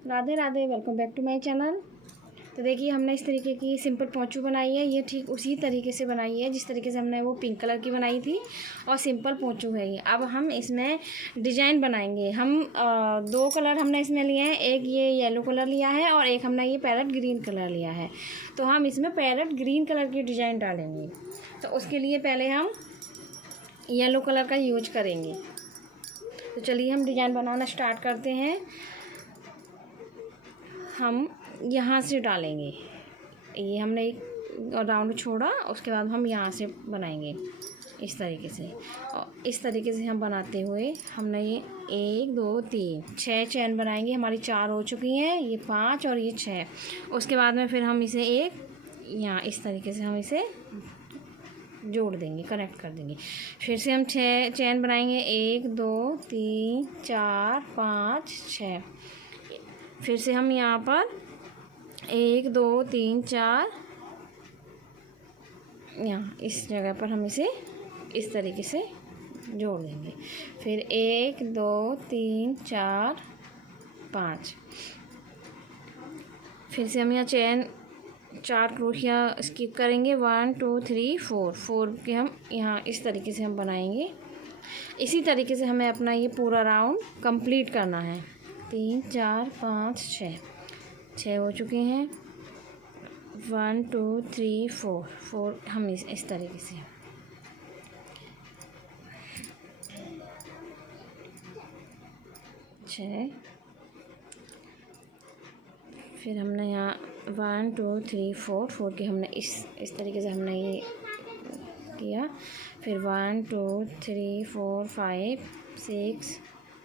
Radhe Radhe, welcome back to my channel. तो देखिए हमने इस तरीके की सिंपल पोंचू बनाई है। ये ठीक उसी तरीके से बनाई है जिस तरीके से हमने वो पिंक कलर की बनाई थी और सिंपल पोंचू है ये। अब हम इसमें डिजाइन बनाएंगे। हम दो कलर हमने इसमें लिए हैं, एक ये येलो कलर लिया है और एक हमने ये पैरेट ग्रीन कलर लिया है। तो हम इसमें पैरेट ग्रीन कलर की डिजाइन डालेंगे। तो उसके लिए पहले हम येलो कलर का यूज करेंगे। तो चलिए हम डिजाइन बनाना स्टार्ट करते हैं। हम यहाँ से डालेंगे, ये हमने एक राउंड छोड़ा, उसके बाद हम यहाँ से बनाएंगे इस तरीके से। और इस तरीके से हम बनाते हुए हमने ये 1 2 3 6 चैन बनाएंगे। हमारी 4 हो चुकी हैं, ये 5 और ये 6। उसके बाद में फिर हम इसे एक यहाँ इस तरीके से हम इसे जोड़ देंगे, कनेक्ट कर देंगे। फिर से हम 6 चैन बनाएंगे, 1 2 3 4 5 6। फिर से हम यहाँ पर 1 2 3 4 यहाँ इस जगह पर हम इसे इस तरीके से जोड़ देंगे। फिर 1 2 3 4 5। फिर से हम यहाँ चैन 4 क्रोशिया स्किप करेंगे, 1 2 3 4 4 के हम यहाँ इस तरीके से हम बनाएंगे। इसी तरीके से हमें अपना ये पूरा राउंड कंप्लीट करना है। 3 4 5 6 हो चुके हैं। 1 2 3 4 हम इस तरीके से छः। फिर हमने यहाँ 1 2 3 4 के हमने इस तरीके से हमने ये किया। फिर 1 2 3 4 5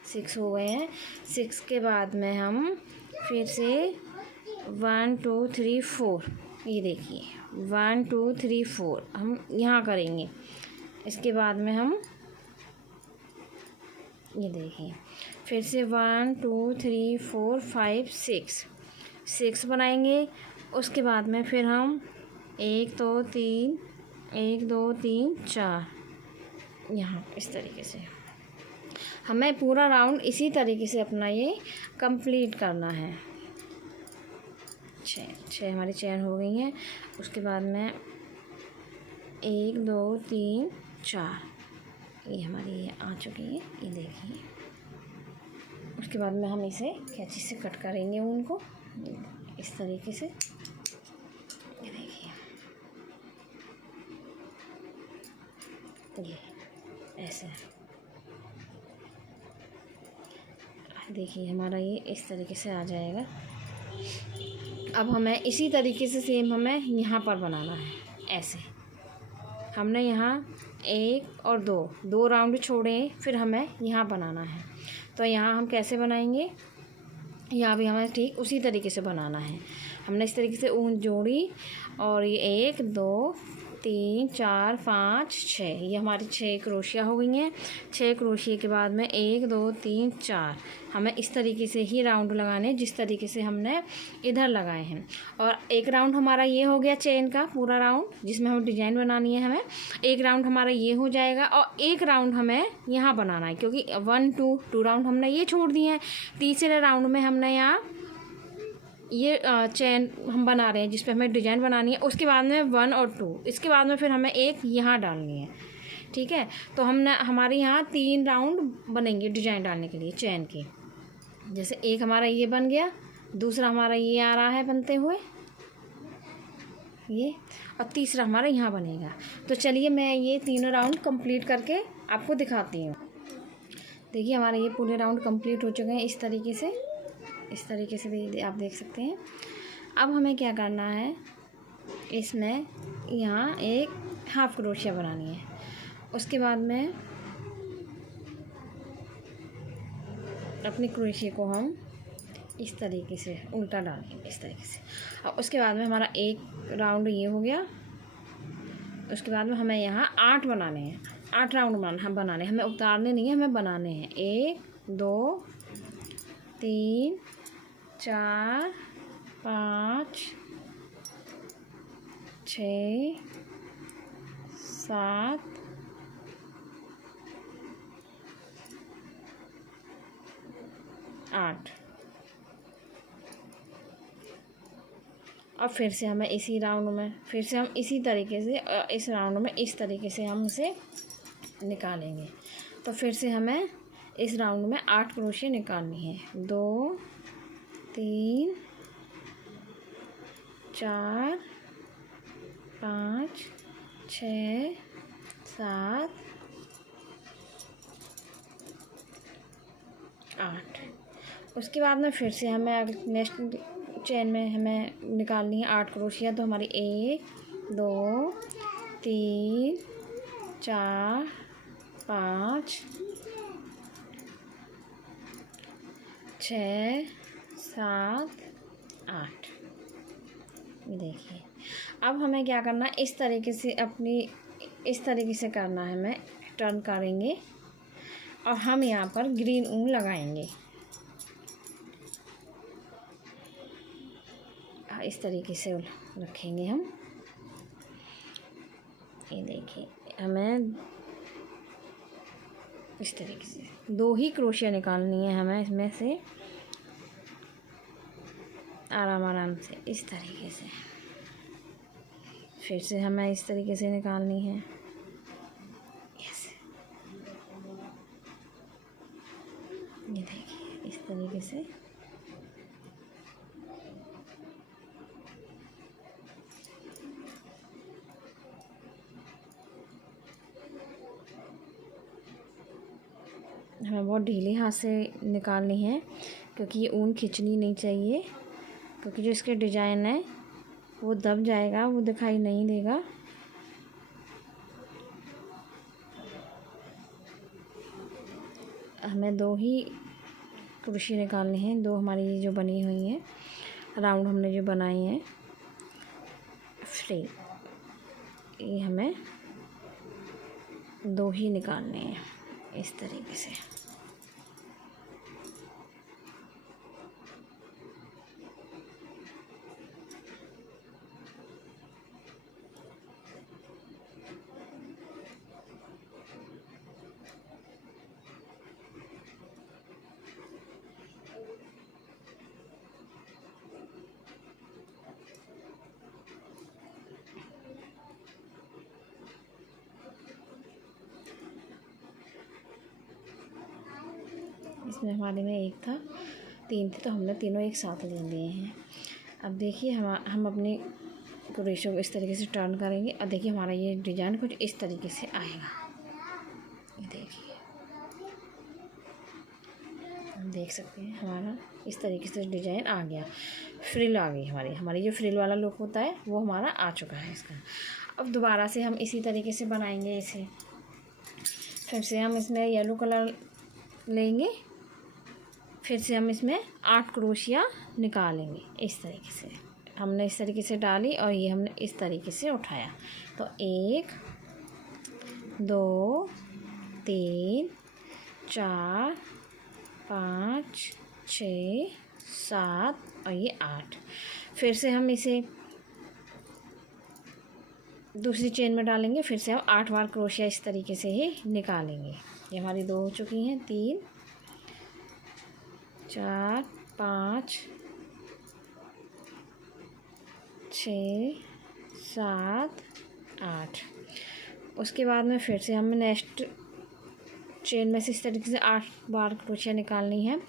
6 हो गए हैं। 6 के बाद में हम फिर से 1 2 3 4, ये देखिए 1 2 3 4 हम यहाँ करेंगे। इसके बाद में हम ये देखिए फिर से 1 2 3 4 5 6 बनाएंगे। उसके बाद में फिर हम 1 2 3 4 यहाँ इस तरीके से हमें पूरा राउंड इसी तरीके से अपना ये कंप्लीट करना है। 6 हमारी चैन हो गई हैं। उसके बाद में 1 2 3 4 ये हमारी ये आ चुकी है, ये देखिए। उसके बाद में हम इसे कैंची से कट करेंगे उनको इस तरीके से, ये देखिए। ये ऐसे देखिए हमारा ये इस तरीके से आ जाएगा। अब हमें इसी तरीके से सेम हमें यहाँ पर बनाना है। ऐसे हमने यहाँ 1 और 2 राउंड छोड़े, फिर हमें यहाँ बनाना है। तो यहाँ हम कैसे बनाएंगे, यहाँ भी हमें ठीक उसी तरीके से बनाना है। हमने इस तरीके से ऊन जोड़ी और ये 1 2 3 4 5 6 ये हमारी 6 क्रोशिया हो गई हैं। 6 क्रोशिया के बाद में 1 2 3 4 हमें इस तरीके से ही राउंड लगाने जिस तरीके से हमने इधर लगाए हैं। और एक राउंड हमारा ये हो गया चेन का पूरा राउंड जिसमें हमें डिजाइन बनानी है। हमें एक राउंड हमारा ये हो जाएगा और एक राउंड हमें यहाँ बनाना है, क्योंकि 1 2 राउंड हमने ये छोड़ दिए हैं। तीसरे राउंड में हमने यहाँ ये चेन हम बना रहे हैं जिस पे हमें डिजाइन बनानी है। उसके बाद में 1 और 2, इसके बाद में फिर हमें एक यहाँ डालनी है, ठीक है। तो हमारे यहाँ 3 राउंड बनेंगे डिजाइन डालने के लिए चेन के। जैसे एक हमारा ये बन गया, दूसरा हमारा ये आ रहा है बनते हुए ये, और तीसरा हमारा यहाँ बनेगा। तो चलिए मैं ये तीनों राउंड कंप्लीट करके आपको दिखाती हूँ। देखिए हमारे ये पूरे राउंड कंप्लीट हो चुके हैं इस तरीके से आप देख सकते हैं। अब हमें क्या करना है, इसमें यहाँ एक हाफ क्रोशिया बनानी है। उसके बाद में अपनी क्रोशिया को हम इस तरीके से उल्टा डालेंगे इस तरीके से। और उसके बाद में हमारा एक राउंड ये हो गया। उसके बाद में हमें यहाँ 8 बनाने हैं, 8 राउंड बनाने हमें उतारने नहीं है, हमें बनाने हैं। 1 2 3 4 5 6 7 8 अब फिर से हमें इसी राउंड में फिर से हम इसी तरीके से इस राउंड में इस तरीके से हम उसे निकालेंगे। तो फिर से हमें इस राउंड में 8 क्रोशिया निकालनी है। 2 3 4 5 6 7 8। उसके बाद में फिर से हमें नेक्स्ट चेन में हमें निकालनी है 8 क्रोशिया। तो हमारी 1 2 3 4 5 6 7 8। ये देखिए, अब हमें क्या करना है, इस तरीके से इस तरीके से करना है, हमें टर्न करेंगे और हम यहाँ पर ग्रीन ऊन लगाएंगे। इस तरीके से रखेंगे हम। ये देखिए, हमें इस तरीके से 2 ही क्रोशिया निकालनी है हमें इसमें से, आराम आराम से इस तरीके से। फिर से हमें इस तरीके से निकालनी है। ये देखिए, इस तरीके से हमें बहुत ढीले हाथ से निकालनी है, क्योंकि ये ऊन खींचनी नहीं चाहिए, क्योंकि जो इसके डिजाइन है वो दब जाएगा, वो दिखाई नहीं देगा। हमें 2 ही क्रोशिया निकालने हैं। 2 हमारी जो बनी हुई हैं, राउंड हमने जो बनाई है फ्री, ये हमें 2 ही निकालने हैं इस तरीके से। इसमें हमारे में 1 था, 3 थे, तो हमने तीनों एक साथ ले लिए हैं। अब देखिए, हम अपने क्रोशिया को इस तरीके से टर्न करेंगे और देखिए हमारा ये डिज़ाइन कुछ इस तरीके से आएगा। देखिए, हम देख सकते हैं हमारा इस तरीके से डिज़ाइन आ गया, फ्रिल आ गई हमारी जो फ्रिल वाला लुक होता है वो हमारा आ चुका है इसका। अब दोबारा से हम इसी तरीके से बनाएंगे इसे। फिर से हम इसमें येलो कलर लेंगे, फिर से हम इसमें 8 क्रोशिया निकालेंगे। इस तरीके से हमने इस तरीके से डाली और ये हमने इस तरीके से उठाया। तो 1 2 3 4 5 6 7 और ये 8। फिर से हम इसे दूसरी चेन में डालेंगे, फिर से हम 8 बार क्रोशिया इस तरीके से ही निकालेंगे। ये हमारी 2 हो चुकी हैं, 3 4 5 6 7 8। उसके बाद में फिर से हमें नेक्स्ट चेन में से इस तरीके से 8 बार क्रोशिया निकालनी है।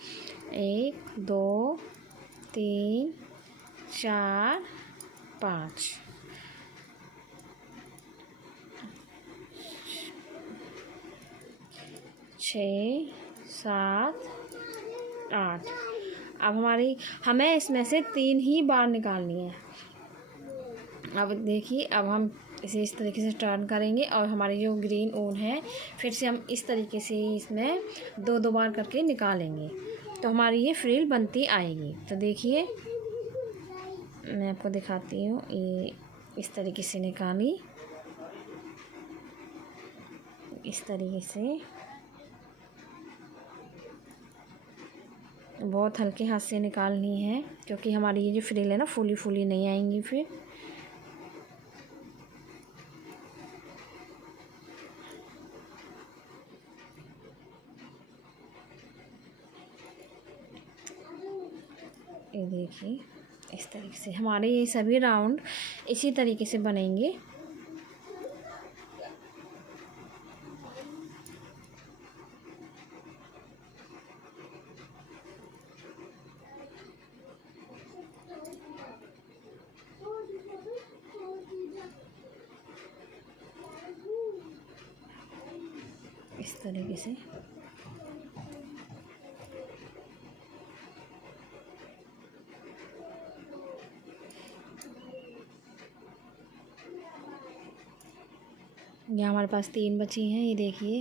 1 2 3 4 5 6 7 8। अब हमें इसमें से 3 ही बार निकालनी है। अब देखिए, अब हम इसे इस तरीके से टर्न करेंगे और हमारी जो ग्रीन ऊन है फिर से हम इस तरीके से इसमें 2 बार करके निकालेंगे, तो हमारी ये फ्रिल बनती आएगी। तो देखिए, मैं आपको दिखाती हूँ। ये इस तरीके से निकाली, इस तरीके से बहुत हल्के हाथ से निकालनी है, क्योंकि हमारी ये जो फ्रिल है ना फूली फूली नहीं आएंगी फिर। ये देखिए, इस तरीके से हमारे ये सभी राउंड इसी तरीके से बनेंगे। इस तरीके से यहाँ हमारे पास 3 बची हैं, ये देखिए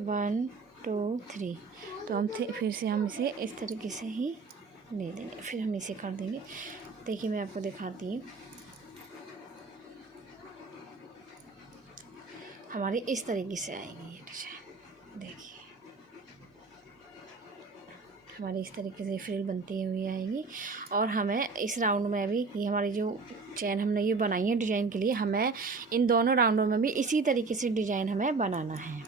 1 2 3। तो हम फिर से हम इसे इस तरीके से ही ले देंगे, फिर हम इसे कर देंगे। देखिए मैं आपको दिखाती हूँ, हमारी इस तरीके से आएंगी ये डिजाइन। देखिए हमारी इस तरीके से फ्रिल बनती हुई आएगी। और हमें इस राउंड में भी ये हमारी जो चैन हमने ये बनाई है डिजाइन के लिए, हमें इन दोनों राउंडों में भी इसी तरीके से डिजाइन हमें बनाना है।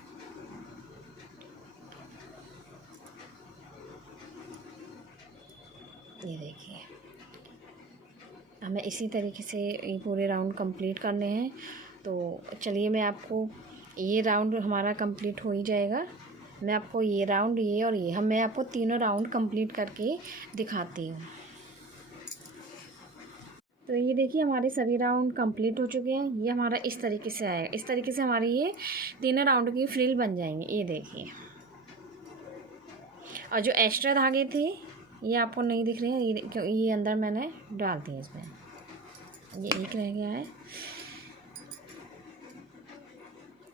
ये देखिए हमें इसी तरीके से ये पूरे राउंड कंप्लीट करने हैं। तो चलिए मैं आपको ये राउंड हमारा कंप्लीट हो ही जाएगा, मैं आपको ये राउंड ये और ये मैं आपको तीनों राउंड कंप्लीट करके दिखाती हूँ। तो ये देखिए हमारे सभी राउंड कंप्लीट हो चुके हैं। ये हमारा इस तरीके से आएगा, इस तरीके से हमारी ये तीनों राउंड की फ्रिल बन जाएंगे। ये देखिए, और जो एक्स्ट्रा धागे थे ये आपको नहीं दिख रहे हैं, क्योंकि ये अंदर मैंने डाल दिए इसमें। ये एक रह गया है,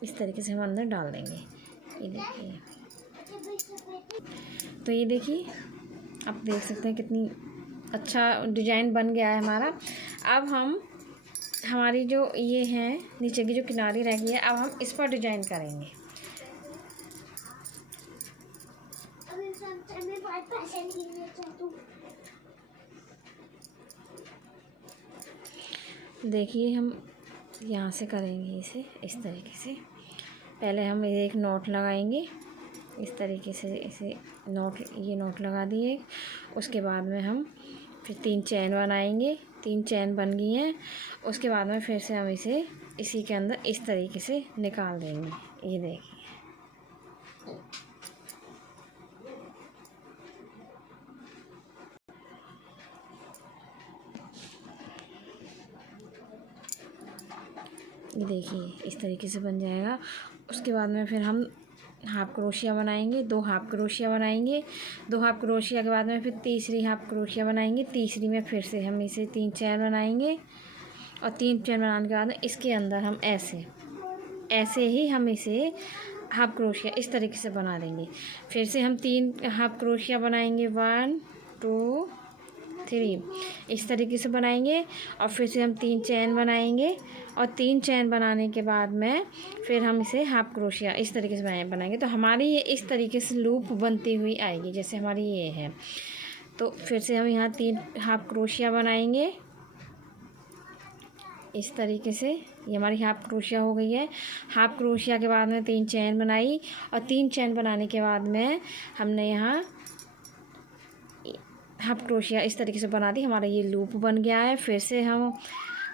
इस तरीके से हम अंदर डाल देंगे। ये देखिए, तो ये देखिए आप देख सकते हैं कितनी अच्छा डिजाइन बन गया है हमारा। अब हम हमारी जो ये हैं नीचे की जो किनारी रह गई है, अब हम इस पर डिजाइन करेंगे। देखिए हम यहाँ से करेंगे इसे इस तरीके से। पहले हम एक नॉट लगाएंगे इस तरीके से, इसे नॉट, ये नॉट लगा दिए। उसके बाद में हम फिर 3 चैन बनाएंगे, 3 चैन बन गई हैं। उसके बाद में फिर से हम इसे इसी के अंदर इस तरीके से निकाल देंगे। ये देखिए, ये देखिए इस तरीके से बन जाएगा। उसके बाद में फिर हम हाफ क्रोशिया बनाएंगे, 2 हाफ क्रोशिया बनाएंगे। 2 हाफ क्रोशिया के बाद में फिर तीसरी हाफ क्रोशिया बनाएंगे। तीसरी में फिर से हम इसे 3 चैन बनाएंगे, और 3 चैन बनाने के बाद में इसके अंदर हम ऐसे ही हम इसे हाफ क्रोशिया इस तरीके से बना देंगे। फिर से हम 3 हाफ क्रोशिया बनाएंगे, 1 2 3 इस तरीके से बनाएंगे। और फिर से हम 3 चैन बनाएंगे, और 3 चैन बनाने के बाद में फिर हम इसे हाफ क्रोशिया इस तरीके से बनाएंगे। तो हमारी ये इस तरीके से लूप बनती हुई आएगी, जैसे हमारी ये है। तो फिर से हम यहाँ 3 हाफ क्रोशिया बनाएंगे इस तरीके से। ये हमारी हाफ क्रोशिया हो गई है। हाफ क्रोशिया के बाद में 3 चैन बनाई, और 3 चैन बनाने के बाद में हमने यहाँ हाफ क्रोशिया इस तरीके से बना दी। हमारा ये लूप बन गया है। फिर से हम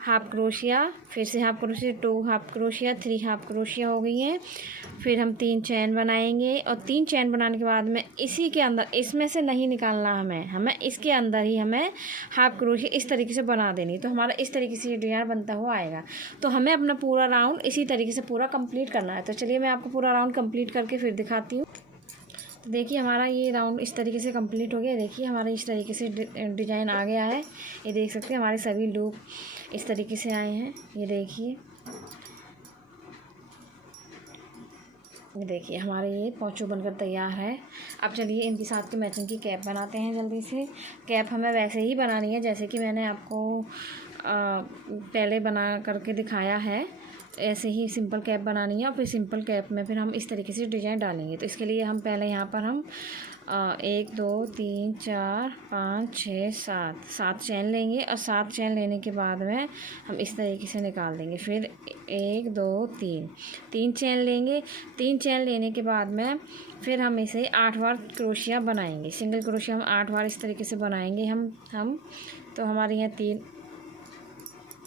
हाफ क्रोशिया, फिर से half crochet, 2 half crochet, 3 half crochet हो गई हैं। फिर हम 3 चैन बनाएंगे, और 3 चैन बनाने के बाद में इसी के अंदर, इसमें से नहीं निकालना हमें इसके अंदर ही हमें हाफ क्रोशिया इस तरीके से बना देनी। तो हमारा इस तरीके से डिजाइन बनता हुआ आएगा। तो हमें अपना पूरा राउंड इसी तरीके से पूरा कंप्लीट करना है। तो चलिए मैं आपको पूरा राउंड कंप्लीट करके फिर दिखाती हूँ। तो देखिए हमारा ये राउंड इस तरीके से कंप्लीट हो गया। देखिए हमारा इस तरीके से डिजाइन आ गया है। ये देख सकते हैं हमारे सभी लूप इस तरीके से आए हैं। ये देखिए हमारे ये पोंचो बनकर तैयार है। अब चलिए इनके साथ के मैचिंग की कैप बनाते हैं जल्दी से। कैप हमें वैसे ही बनानी है जैसे कि मैंने आपको पहले बना करके दिखाया है। ऐसे ही सिंपल कैप बनानी है और फिर सिंपल कैप में फिर हम इस तरीके से डिजाइन डालेंगे। तो इसके लिए हम पहले यहाँ पर हम 1 2 3 4 5 6 7 चैन लेंगे और 7 चैन लेने के बाद में हम इस तरीके से निकाल देंगे। फिर 1 2 3 चैन लेंगे। 3 चैन लेने के बाद में फिर हम इसे 8 बार क्रोशिया बनाएंगे। सिंगल क्रोशिया हम 8 बार इस तरीके से बनाएंगे हम। तो हमारे यहाँ 3,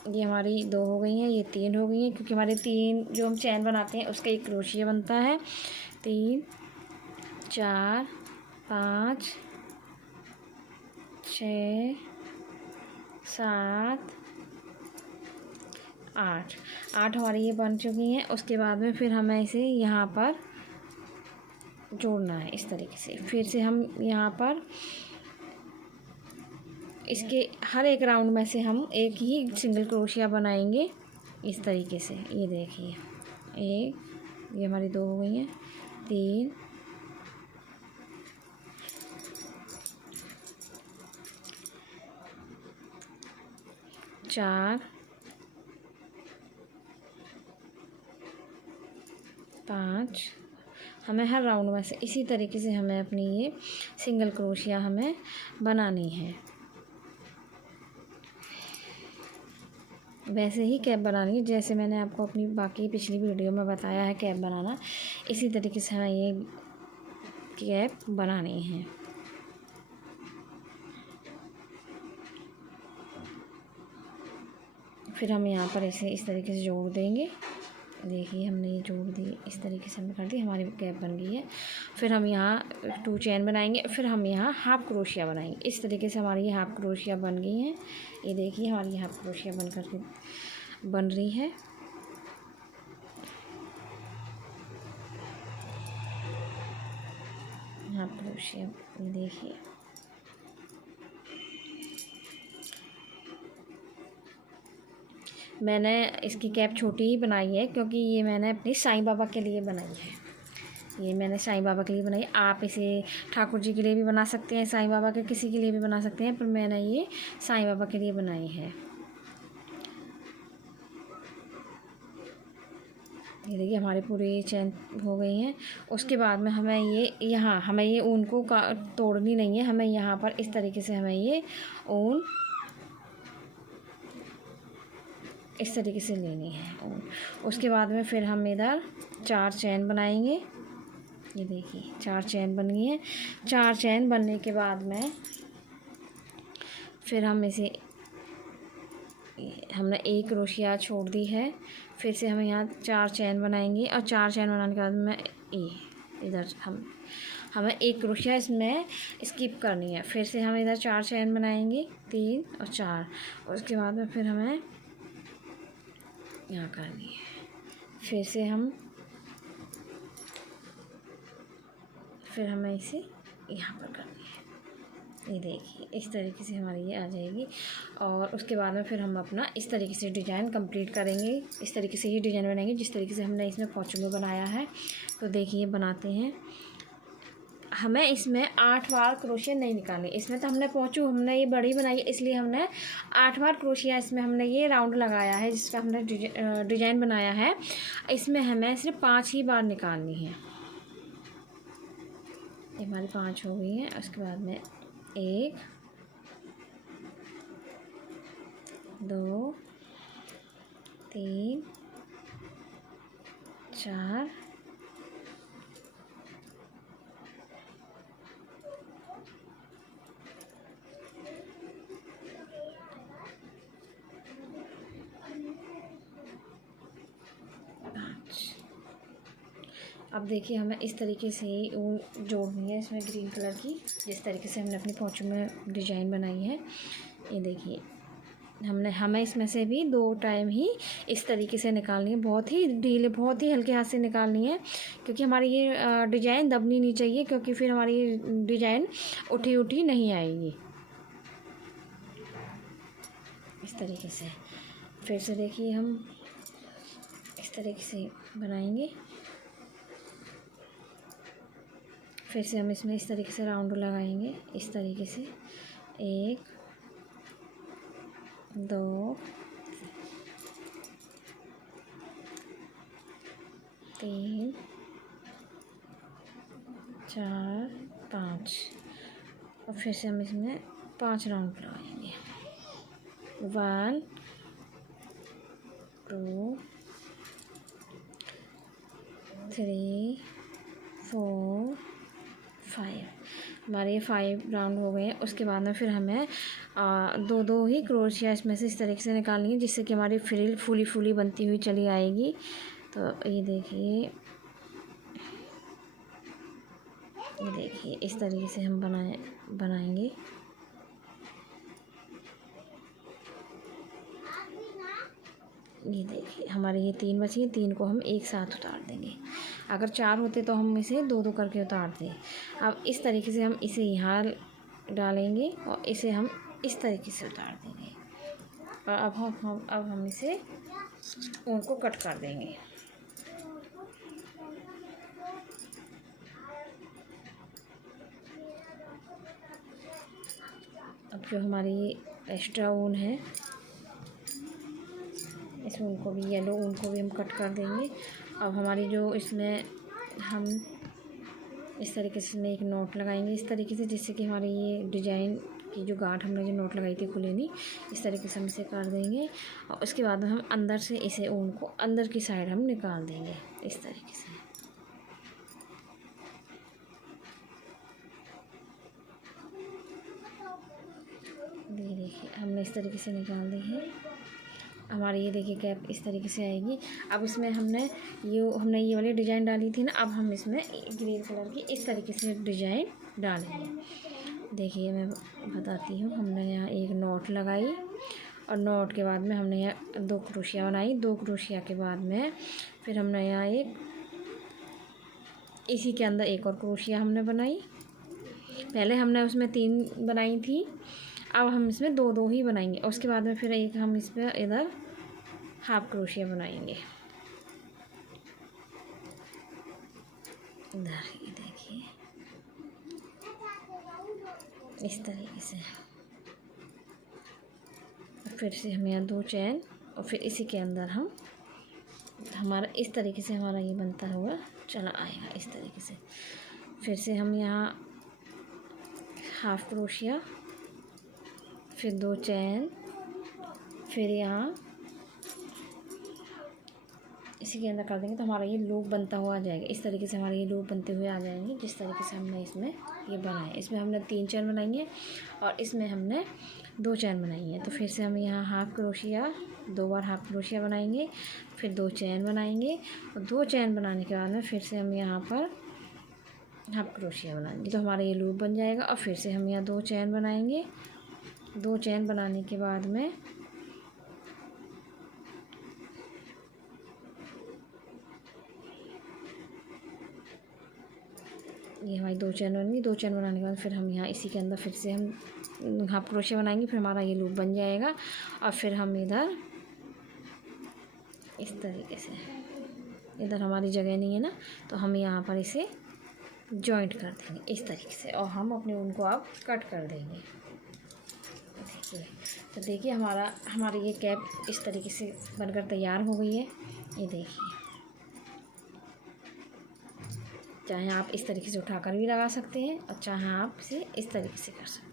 ये हमारी 2 हो गई हैं, ये 3 हो गई हैं, क्योंकि हमारे 3 जो हम चैन बनाते हैं उसका एक क्रोशिया बनता है। 3 4 5 6 7 8 हमारी ये बन चुकी हैं। उसके बाद में फिर हमें इसे यहाँ पर जोड़ना है इस तरीके से। फिर से हम यहाँ पर इसके हर एक राउंड में से हम एक ही सिंगल क्रोशिया बनाएंगे इस तरीके से। ये देखिए, ये हमारी 2 हो गई हैं, 3 4 5। हमें हर राउंड में से इसी तरीके से हमें अपनी ये सिंगल क्रोशिया हमें बनानी है। वैसे ही कैप बनानी है जैसे मैंने आपको अपनी बाकी पिछली वीडियो में बताया है कैप बनाना, इसी तरीके से हमें ये कैप बनानी है। फिर हम यहाँ पर इसे इस तरीके से जोड़ देंगे। देखिए हमने ये जोड़ दी, इस तरीके से हमने कर दी, हमारी कैप बन गई है। फिर हम यहाँ 2 चैन बनाएंगे, फिर हम यहाँ हाफ क्रोशिया बनाएंगे। इस तरीके से हमारी ये हाफ क्रोशिया बन गई हैं। ये देखिए हमारी हाफ क्रोशिया बन करके बन रही है। हाफ क्रोशिया, ये देखिए मैंने इसकी कैप छोटी ही बनाई है क्योंकि ये मैंने अपनी साईं बाबा के लिए बनाई है। ये मैंने साईं बाबा के लिए बनाई। आप इसे ठाकुर जी के लिए भी बना सकते हैं, साईं बाबा के किसी के लिए भी बना सकते हैं, पर मैंने ये साईं बाबा के लिए बनाई है। ये देखिए हमारी पूरी चैन हो गई हैं। उसके बाद में हमें ये ऊन को तोड़नी नहीं है। हमें यहाँ पर इस तरीके से हमें ये ऊन इस तरीके से लेनी है। उसके बाद में फिर हम इधर 4 चैन बनाएंगे। ये देखिए 4 चैन बन गई हैं। 4 चैन बनने के बाद में फिर हम इसे हमने एक क्रोशिया छोड़ दी है। फिर से हम यहाँ 4 चैन बनाएंगे और 4 चैन बनाने के बाद में इधर हमें एक क्रोशिया इसमें स्किप करनी है। फिर से हम इधर 4 चैन बनाएंगे, 3 और 4। उसके बाद में फिर हमें यहाँ करनी है। फिर हमें इसे यहाँ पर करनी है। ये देखिए इस तरीके से हमारी ये आ जाएगी। और उसके बाद में फिर हम अपना इस तरीके से डिज़ाइन कंप्लीट करेंगे। इस तरीके से ही डिज़ाइन बनाएंगे जिस तरीके से हमने इसमें पोंचू में बनाया है। तो देखिए बनाते हैं। हमें इसमें 8 बार क्रोशिया नहीं निकालनी। इसमें तो हमने पोंचू हमने ये बड़ी बनाई है, इसलिए हमने 8 बार क्रोशिया इसमें हमने ये राउंड लगाया है जिसका हमने डिज़ाइन बनाया है। इसमें हमें सिर्फ 5 ही बार निकालनी है। ये हमारी 5 हो गई हैं। उसके बाद में 1 2 3 4 अब देखिए हमें इस तरीके से ही ऊन जोड़नी है इसमें ग्रीन कलर की, जिस तरीके से हमने अपनी पोंचू में डिजाइन बनाई है। ये देखिए हमें इसमें से भी 2 टाइम ही इस तरीके से निकालनी है। बहुत ही ढीले, बहुत ही हल्के हाथ से निकालनी है, क्योंकि हमारी ये डिजाइन दबनी नहीं चाहिए, क्योंकि फिर हमारी डिजाइन उठी उठी नहीं आएगी। इस तरीके से फिर से देखिए हम इस तरीके से बनाएंगे। फिर से हम इसमें इस तरीके से राउंड लगाएंगे, इस तरीके से 1 2 3 4 5 और फिर से हम इसमें 5 राउंड लगाएंगे। 1 2 3 4 5। हमारे 5 राउंड हो गए हैं। उसके बाद में फिर हमें दो दो ही क्रोशिया इसमें से इस तरीके से निकालनी है, जिससे कि हमारी फ्रिल फूली फूली बनती हुई चली आएगी। तो ये देखिए इस तरीके से हम बनाएंगे। ये देखिए हमारे ये 3 बची हैं, 3 को हम एक साथ उतार देंगे। अगर 4 होते तो हम इसे 2-2 करके उतारते। अब इस तरीके से हम इसे यहाँ डालेंगे और इसे हम इस तरीके से उतार देंगे। और अब हम इसे ऊन को कट कर देंगे। अब जो हमारी एक्स्ट्रा ऊन है, इस ऊन को भी, येलो ऊन को भी हम कट कर देंगे। अब हमारी जो इसमें हम इस तरीके से एक नोट लगाएंगे इस तरीके से, जिससे कि हमारी ये डिजाइन की जो गांठ हमने जो नोट लगाई थी खुलेनी, इस तरीके से हम इसे कर देंगे। और उसके बाद में हम अंदर से इसे ऊन को अंदर की साइड हम निकाल देंगे इस तरीके से। देखिए हमने इस तरीके से निकाल दी है। हमारी ये देखिए कैप इस तरीके से आएगी। अब इसमें हमने ये वाली डिज़ाइन डाली थी ना, अब हम इसमें ग्रीन कलर की इस तरीके से डिज़ाइन डालेंगे। देखिए मैं बताती हूँ। हमने यहाँ एक नॉट लगाई और नॉट के बाद में हमने यहाँ 2 क्रोशिया बनाई। 2 क्रोशिया के बाद में फिर हमने यहाँ इसी के अंदर एक और क्रोशिया हमने बनाई। पहले हमने उसमें 3 बनाई थी, अब हम इसमें 2-2 ही बनाएंगे। उसके बाद में फिर एक हम इस पर इधर हाफ क्रोशिया बनाएंगे। इधर ये देखिए इस तरीके से। फिर से हम यहाँ 2 चैन और फिर इसी के अंदर हमारा इस तरीके से हमारा ये बनता हुआ चला आएगा इस तरीके से। फिर से हम यहाँ हाफ क्रोशिया, फिर 2 चैन, फिर यहाँ इसी के अंदर कर देंगे तो हमारा ये लूप बनता हुआ आ जाएगा। इस तरीके से हमारे ये लूप बनते हुए आ जाएंगे, जिस तरीके से हमने इसमें ये बनाया। इसमें हमने 3 चैन बनाई है और इसमें हमने 2 चैन बनाई है। तो फिर से हम यहाँ हाफ क्रोशिया 2 बार हाफ क्रोशिया बनाएंगे, फिर 2 चैन बनाएंगे और 2 चैन बनाने के बाद में फिर से हम यहाँ पर हाफ क्रोशिया बनाएंगे तो हमारा ये लूप बन जाएगा। और फिर से हम यहाँ 2 चैन बनाएंगे। 2 चैन बनाने के बाद में ये हमारी 2 चैन बन गई। 2 चैन बनाने के बाद फिर हम यहाँ इसी के अंदर फिर से हम हाफ क्रोशिया बनाएंगे, फिर हमारा ये लूप बन जाएगा। और फिर हम इधर इस तरीके से, इधर हमारी जगह नहीं है ना, तो हम यहाँ पर इसे जॉइंट कर देंगे इस तरीके से और हम अपने ऊन को अब कट कर देंगे। देखिए तो देखिए हमारी ये कैप इस तरीके से बनकर तैयार हो गई है। ये देखिए, चाहे आप इस तरीके से उठाकर भी लगा सकते हैं और चाहे आप इसे इस तरीके से कर सकते हैं।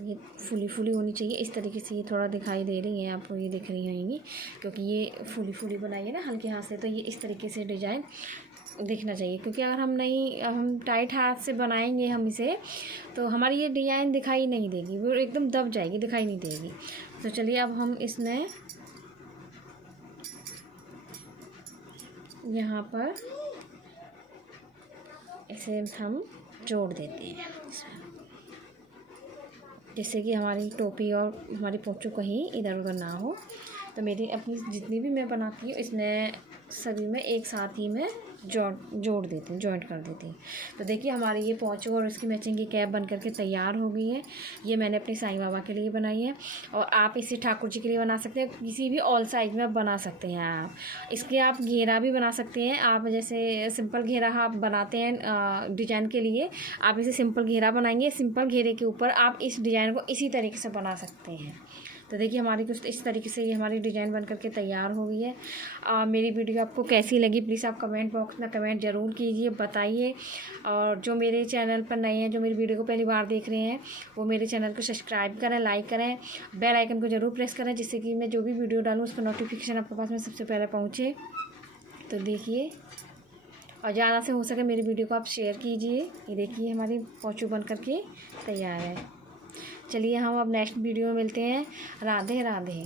ये फूली फूली होनी चाहिए इस तरीके से। ये थोड़ा दिखाई दे रही है आपको, ये दिख रही होंगी क्योंकि ये फूली फूली बनाई है ना हल्के हाथ से, तो ये इस तरीके से डिजाइन दिखना चाहिए। क्योंकि अगर हम टाइट हाथ से बनाएंगे हम इसे, तो हमारी ये डिजाइन दिखाई नहीं देगी, वो एकदम दब जाएगी, दिखाई नहीं देगी। तो चलिए अब हम इसमें यहाँ पर इसे हम जोड़ देते हैं जिससे कि हमारी टोपी और हमारी पोंचू कहीं इधर उधर ना हो। तो मेरी अपनी जितनी भी मैं बनाती हूँ इसमें सभी में एक साथ ही मैं जोड़ देती हूँ, जॉइंट कर देती हूँ। तो देखिए हमारी ये पोंचू और इसकी मैचिंग की कैप बन करके तैयार हो गई है। ये मैंने अपने साईं बाबा के लिए बनाई है और आप इसे ठाकुर जी के लिए बना सकते हैं। किसी भी ऑल साइज में आप बना सकते हैं। आप इसके आप घेरा भी बना सकते हैं। आप जैसे सिंपल घेरा आप बनाते हैं डिजाइन के लिए, आप इसे सिंपल घेरा बनाएंगे। सिंपल घेरे के ऊपर आप इस डिज़ाइन को इसी तरीके से बना सकते हैं। तो देखिए हमारी कुछ इस तरीके से ये हमारी डिज़ाइन बन करके तैयार हो गई है। मेरी वीडियो आपको कैसी लगी प्लीज़ आप कमेंट बॉक्स में कमेंट ज़रूर कीजिए, बताइए। और जो मेरे चैनल पर नए हैं, जो मेरी वीडियो को पहली बार देख रहे हैं, वो मेरे चैनल को सब्सक्राइब करें, लाइक करें, बेल आइकन को ज़रूर प्रेस करें, जिससे कि मैं जो भी वीडियो डालूँ उसका नोटिफिकेशन आपके पास में सबसे पहले पहुँचे। तो देखिए, और ज़्यादा से हो सके मेरी वीडियो को आप शेयर कीजिए। ये देखिए हमारी पोंचू बन करके तैयार है। चलिए हम अब नेक्स्ट वीडियो में मिलते हैं। राधे राधे।